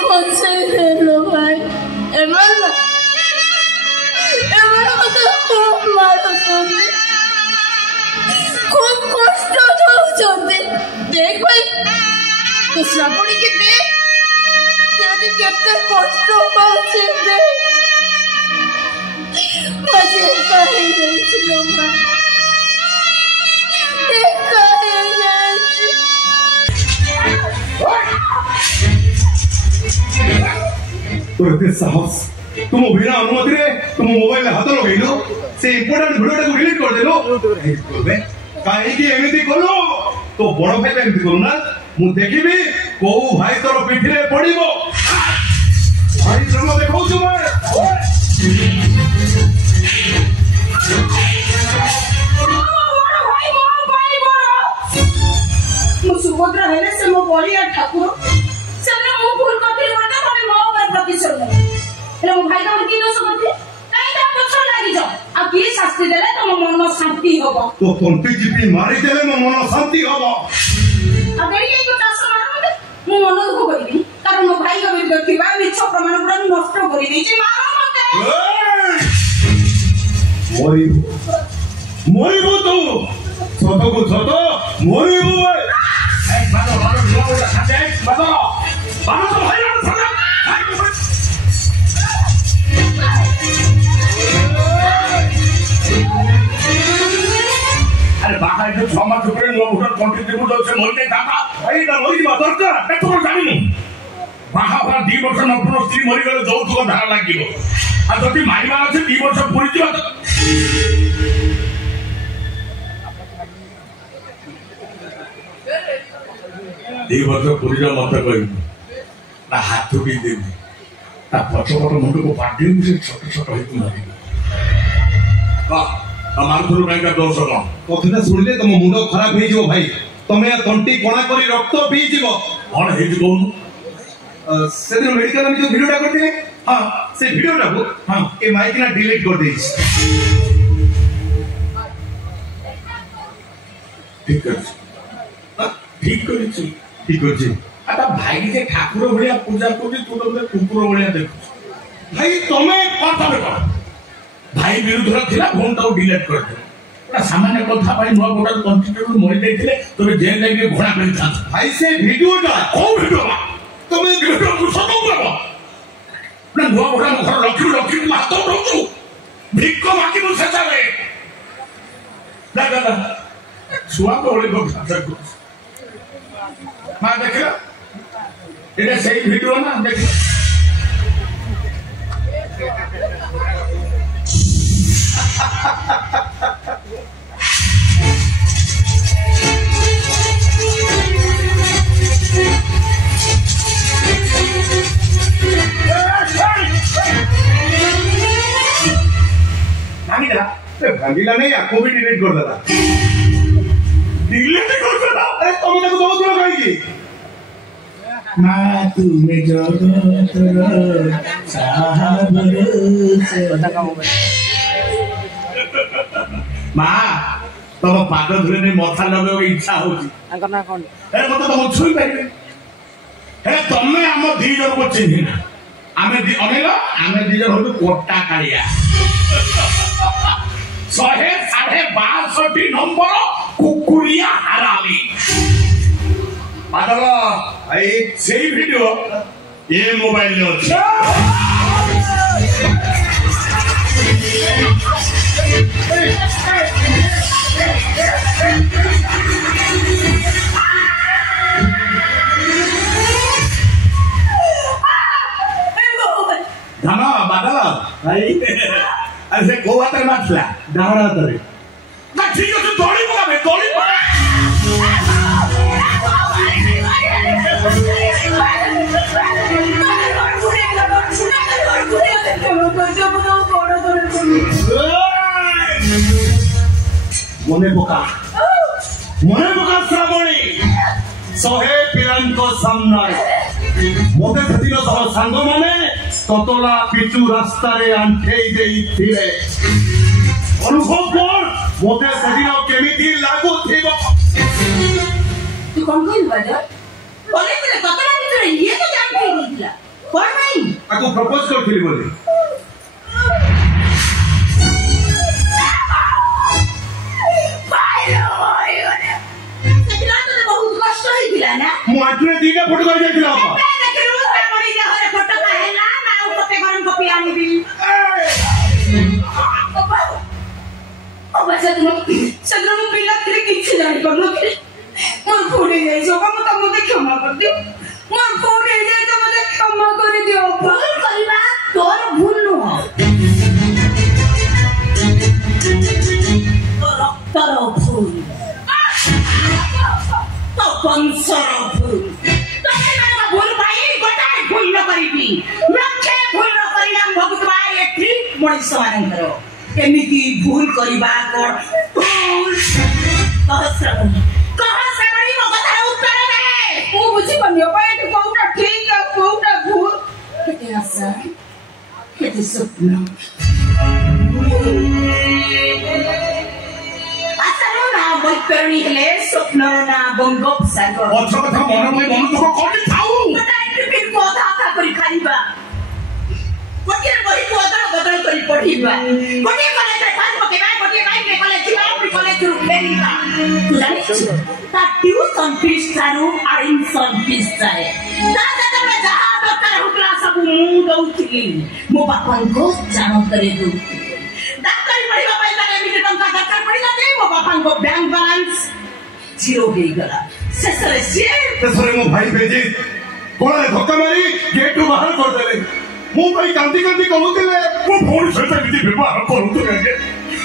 ବଞ୍ଚେଇଦେଲୁ ଭାଇ। ଏମାନେ ମତେ ଖୁବ ମାରୁଛନ୍ତି, ଖୁବ କଷ୍ଟ ଦଉଛନ୍ତି। ଦେଖ ଭାଇ ତୁ ଶ୍ରାବଣୀକି ଦେଖ, ସେଠି କେତେ କଷ୍ଟ ପାଉଛି। ଆଜି ଏକା ହେଇଯାଇଛି ଲୋ ମା, ଏକା ହେଇଯାଇଛି। তোর এতে সাহস, तुम बिना अनुमति रे तुम मोबाइल हाथ लगेलु, से इंपोर्टेंट वीडियो टाको डिलीट कर देलो। काहे की एमिति कलो? तो बड़ भाई एमिति करू ना, मु देखिबी को भाई तोर पिठी रे पड़िबो। भाई रंग देखौ छु मैं। मु सुभद्रा हेले से मो बलिया ठाकुर से मु भूल करथि बटा माने मो पर प्रतिशोध ले मो भाई का की दोष करथि काई ता पछ लागि जा आ की शास्ति देले त मो मन शांति होबो। तो तंती जीपी मारी देले मो मन शांति होबो। आ बेरी को चास मार मु मन दुख करिबी, कारण मो भाई का विरुद्ध थिबा मिछ प्रमाण पुरा नष्ट करि देछि। मार मते मरिबो तू छोटो को छोटो मरिबो। बानो बानो नो बोला साथे बानो बानो तो भाई ना साथे। अरे बाहर जो क्षमा चुपरे नो भोटर कंट्री को से मोइते दादा भाई ना मोइ दिबा दरकार ते तो जानिनु। बाहा 2 वर्ष नपुर स्त्री मरि गेले जौतुक धारा लागिबो, आ जति मारिबा আছে 2 वर्ष पुरी दिबा त 2 वर्ष पुरी जा मत कहि ना हाथ भी देबी ता पछपट मुंड को पाडी से छोट छोट होई मारि का हमार थुरु बैंक का दोष न कथना सुनले तम मुंड खराब हे जो भाई। तमे तंटी कोणा करी रक्त पी जीवो कोन हे जो से दिन मेडिकल में जो वीडियोटा करते हां से वीडियोटा को हां ए माइक ना डिलीट कर देइस। ठीक है ठीक करिछि ठीक करिछि। आता भाई जे ठाकुर भलिया पूजा करछि तू तो कुकुर भलिया देख भाई। तमे कथा देखो भाई विरुद्ध थिला फोन तो डिलीट कर दे पूरा सामान्य कथा भाई नो गोटा कंटिन्यू मरि जाइथिले तबे जेल लागे घोड़ा कर था भाई। से वीडियोटा को वीडियो तमे वीडियो को सतो करबो ना नो गोटा घर लखी हाथ उठौछु भिक्क माकी मु सेताले ना ना ना छुआ को ओले को खाता को मां देखला एटा सही वीडियो ना देख भांगिला नहीं आपको भी डिलीट कर देता। डिलीट कर देता? अरे तुम इनको दो दिनों कहेगी माँ तुम्हें जो साहब माँ तुम पाद धुले नहीं मथा लगे इच्छा होगी अंकना कौन ए मत तुम छुई पाइबे हे तमे हम दी जन को चिन्ह ना आमे दी अनेला आमे दी जन होतो कोटा कालिया 162 नंबर कुकुरिया हरामी माधव भाई सही वीडियो ये मोबाइल में ଅଛି। धाना बादल भाई अरे को बात मारला डावरा तरे ना ठीक है तू दौड़ी पड़े मने पका श्रावणी 100 पिलांको सामने मोते थतिलो सह सांग माने ततला पिचू रास्ता रे आंठेई देई थिले अनुभव कर मोते सदिनो केमिति लागू थिबो। तू कोन कोन बाजा बोले ततला पिचू रे ये तो जान के दिला ताको प्रपोज करथिली बोली बहुत कष्ट होइतिला ना मु आठने दीटा फोटो कर जाइतिला क्षमा कर दियो क्षमा कर दियो भूल करबा तोर भूल नुह तो रक्तर भूल तो वंशर भूल भूल भाई गोटाए भूल न करिबी लक्षे भूल न करिलाम भगतबा एठी मଣିଷ ମାନଙ୍କର एमिति भूल करबा कोन भूल कहश्रवणी मो कथा उत्तर दे ओ बुझी पनियो पाए कोउटा ठीक आ कोउटा भूल केते आशा केते स्वप्न आशा ना बैतरणी हेले स्वप्न ना बंगोपसागर अच्छा कथा मन तो कोनी थाउ बताइ फिर कोथा का करी खाइबा कोटिए बही को बदल करी पढिबा कोटिए कॉलेज रे पास पकेबा कोटिए बाइक रे कॉलेज जिबा अपनी कॉलेज रू फेरिबा तू जानिस ता tuition fees Charu admission fees चाहे ता जतबे जहा डॉक्टर हुकला सब मु दउथि मो बापन को जानो करे दउ डॉक्टर पढिबा पैसा रे मिटे टंका दरकार पडिला दे मो बापन को बैंक बैलेंस जीरो हो गला शेषरे मो भाई भेजे कोला धक्का मारी गेट रू बाहर कर देले मो भाई कांदी कांदी कहउतिले मो फोन सहित विधि व्यवहार करूतले के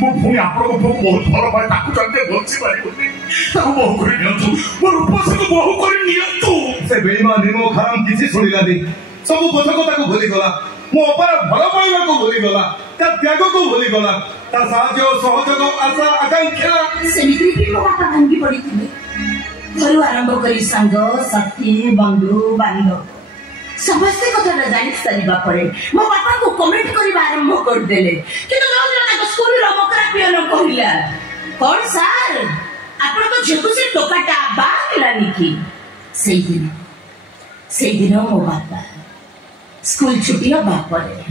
मो फोन आपको बहुत भल पाए ताकू चलते बोलसी पारी बोलते ताकू बहु करी नियंतु मो रूप से तो बहु करी नियंतु से बेईमान निमो खराम किसी सुनिला दी सब कथा को ताकू भूली गला मो अपर भल पाइबा को भूली गला ता त्याग को भूली गला ता साहाय्य सहयोग आशा आकांक्षा सेमित्री की बात भांगी पड़ी थी घरु आरंभ करी संग साथी बंधु बांधव समस्त कथा जानि सरीबा पड़े मो बापा को कमेंट करिबा आरंभ कर देले किंतु लोग स्कूल रो मकरा पियन कहिला कोन सर आपण को जेकु से टोकाटा बागलानी की सही दिन मो बापा स्कूल छुट्टी हो बापरे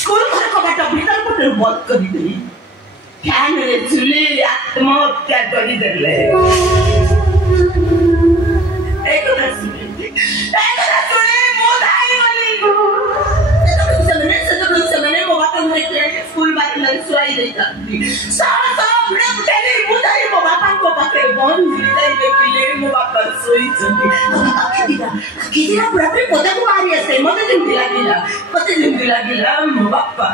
स्कूल घर को बाटा भीतर को बंद कर देली फैन रे चुले आत्महत्या कर देले एक स्कूल बारी लंसुआई देता सारा बड़े उठेले बुधाई मो बापा को पाके बंद दिलाई देखिले मो बापा सोई चंदी किदिना पूरा पे पोता को आरी आसे मते दिन लागिला मो बापा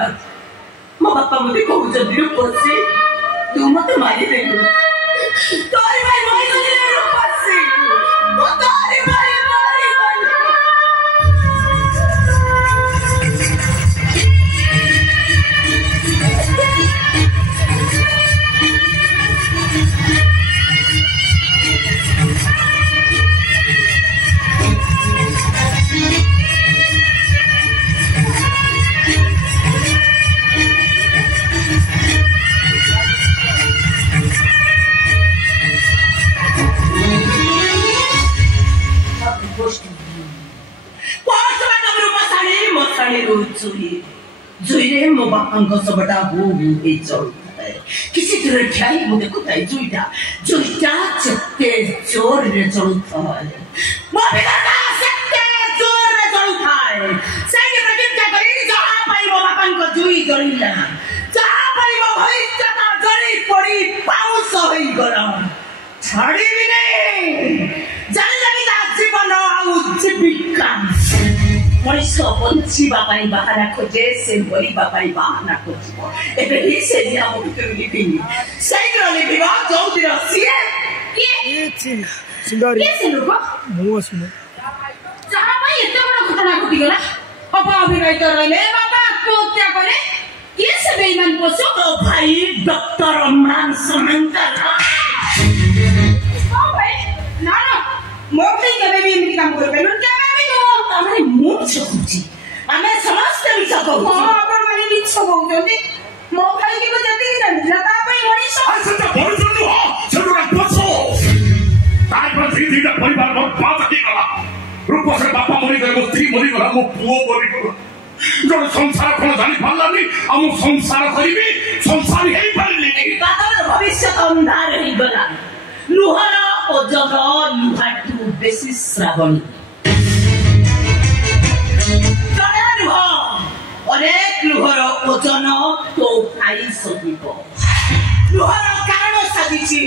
मते कहू जदी पसे तू मते मारी देलु तोरी भाई मोई गले रो पसे ओ तोरी भाई जुईरे मो बापा सबटा हो चलता है किसी तरह ख्याल मो देखो जुईटा चत्ते जोर रे चलता है मो बिगड़ता सत्ते जोर रे चलता है सही प्रतिज्ञा करी जहां पाई मो बापा को जुई जलिला जहां पाई मो भविष्य का जली पड़ी पाउस होई गला छाड़ी भी नहीं जाने लगी ता जीवन आउ जीविका मनीष बंचिबा पाई बाहाना खोजे से मरिबा पाई बाहाना खोजिबो एबे ही से दिया मो भितर लिखिनी सैद्र लिखिबा चौधरी सिए के सिंगारी के सिनुको मो सुनो जहां भाई एते बड़ घटना घटी गला अब अभिनय कर रहले बाबा को क्या करे के से बेईमान पोसो ओ भाई डॉक्टर मान समंतर ओ भाई ना मोटी के बेबी इनकी काम कर बेलुन के हमारे मुख छकुची हमें समस्त मिछ को हां अपन माने मिछ को जदी मो भाई की को जदी जानि लता पई मनीष सच्चा बोल जनु हो जनुरा पोसो ताई पर धीरे परिवार बहुत बात की गला रूप से बापा मरी गए मो स्त्री मरी गला मो पुओ मरी गला जो संसार कौन जानी पार्लानी हम संसार करिबी संसार हेई पारली बादर भविष्य अंधार हेई गला लुहर ओजन लुहाटू बेसी श्रावणी अनेक लुहर ओजन तो भाई सहिब लुहर कारण साजिछि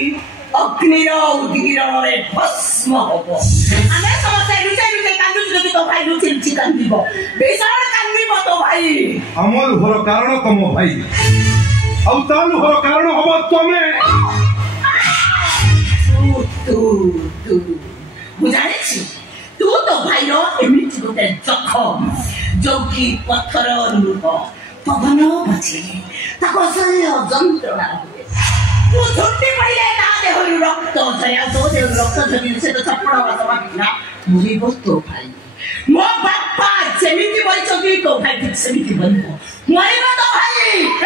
अग्निर उद्गीरण रे भस्म होबो आमे समस्या लुचाई लुचाई कांदु जदि तो भाई लुचि लुचि कांदिबो भीषण कांदिबो तो भाई हम लुहर कारण तम भाई आउ ता लुहर कारण होबो तमे तू बुझाइछि तू तो भाई रो एमिति गोटे जखम जो कि पत्थर लुह पवन बचे ताको शरीर जंत्रणा हुए तू झुंडी पड़िले ता देहरु रक्त जया दो देहरु रक्त जदि से तो चपड़ा वासवा बिना मुरिबो तो भाई मो बापा जेमिति बइछथि तो भाई ठीक सेमिति बनबो मरिबो तो भाई ए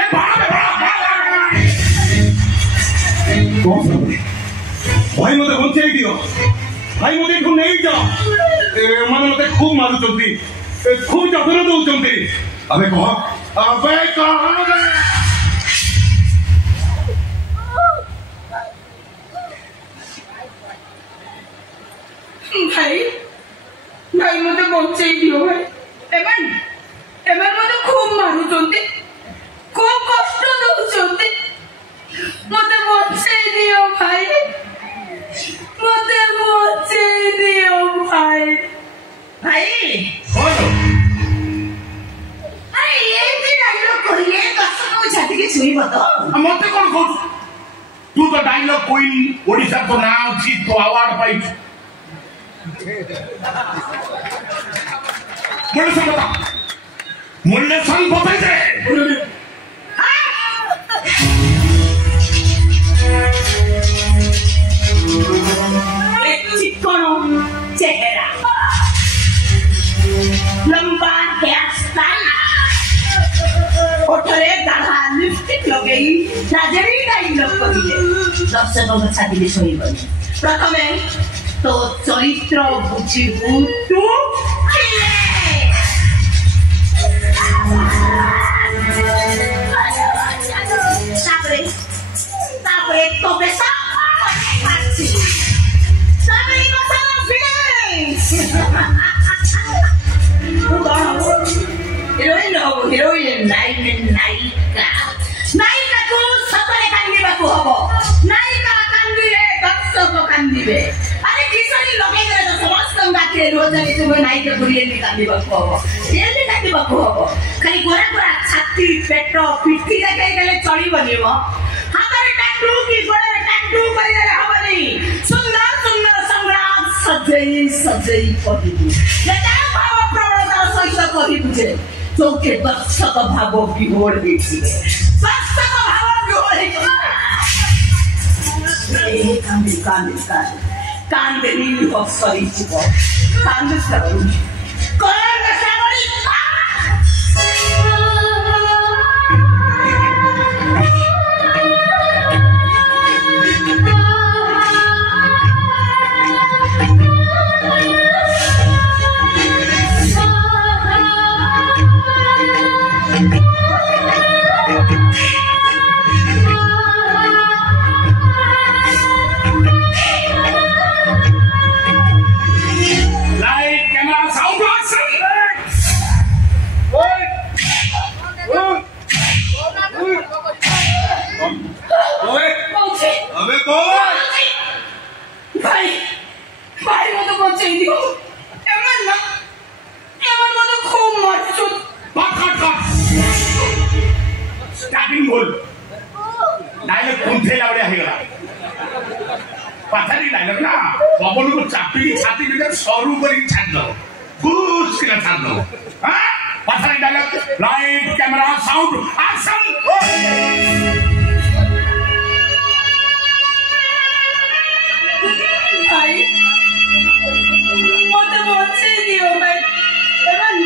भाई मते बंचाई दियो भाई मते को नहीं जा माने मते खूब मारुचंती खूब जबरदस्त दउचंती अबे कह भाई भाई मते बंचाई दियो भाई एमन मते खूब मारुचंती खूब कष्ट दउचंती मते बंचाई दियो भाई मते बंचाई दियो भाई भाई बोलो अरे ये भी डायलॉग करिए कष्ट को छाती के छुई बतो मते कोन कहू तू तो डायलॉग क्वीन ओडिसा तो ना छी तो अवार्ड पाई मुल्ले संग बताई दे एक चिकनो चेहरा लंबा हेयर स्टाइल ओठरे दाढ़ा लिपस्टिक लगेई लाजरी डायलॉग करिए दर्शक छाती के छुई बनी प्रथमे तो चरित्र बुझिबु तू तापरे तो बेसा तापरे को हिरोइन नायिका को सतरे कांदिबाकू हबो नायिका कांदिले दर्शक कांदिबे अरे किसरी लगे गरे तो समस्त बाकी रोजनी तुम नायिका गुरियेली कांदिबाकू हबो एली कांदिबाकू हबो खाली गोरा गोरा छाती पेट पिठी देखाई देले चलिबनी म हातरे टाटू की गोरे टाटू करि देले हबनी सुंदर सुंदर संग्राम सजई सजई कहिबु जेटा भाव प्रवणता सहित कहिबु जे चौके दर्शक भाव विभोर देखिए दर्शक भाव विभोर कांदनी हसरी जीव कांद श्रावणी कांद श्रावणी पाथारी डायलॉग ना पवन को चापी छाती भीतर सरू करी छाड़ दो कुछ किना छाड़ दो हां पाथारी dialogue light camera sound action भाई मते बचे दियो भाई एमन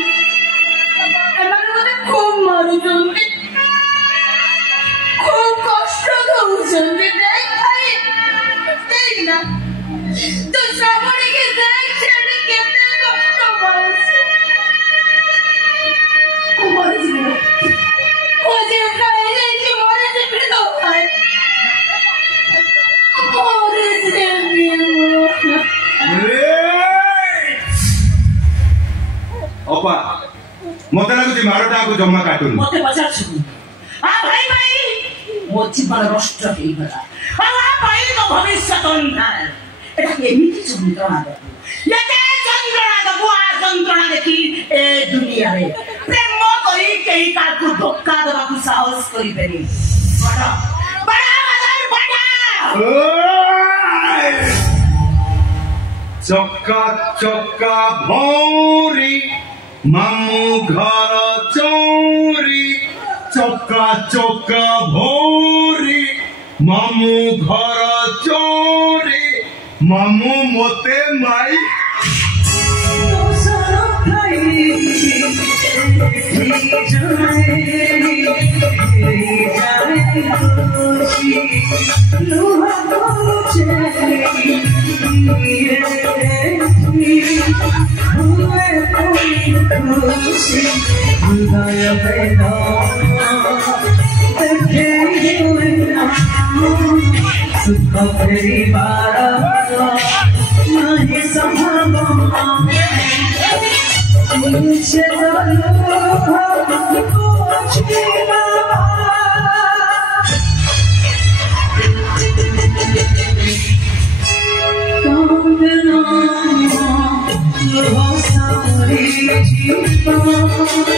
मते खूब मारू जंती खूब कष्ट दउछंती देख भाई देख ना तो श्रावणी के देख छेड़ी केते कष्ट मारछ अपा मते लागुची मारटा को जम्मा काटुन मते पचाछु आ भाई भाई मो जीवन नष्ट हेई गला आ भाई तो भविष्य अन्धार एटा केमिति যন্ত্রণা দেখো এতে যন্ত্রণা দেখো आ যন্ত্রণা দেখি ए दुनिया रे प्रेम करी केही काकु धोखा देबाकु साहस करि बेनी बड़ा बड़ा बाजार बड़ा चक्का चक्का भौरी मामू घर चौरी चक्का चक्का भौरी मामू घर चौरी मामू मोते माई Oh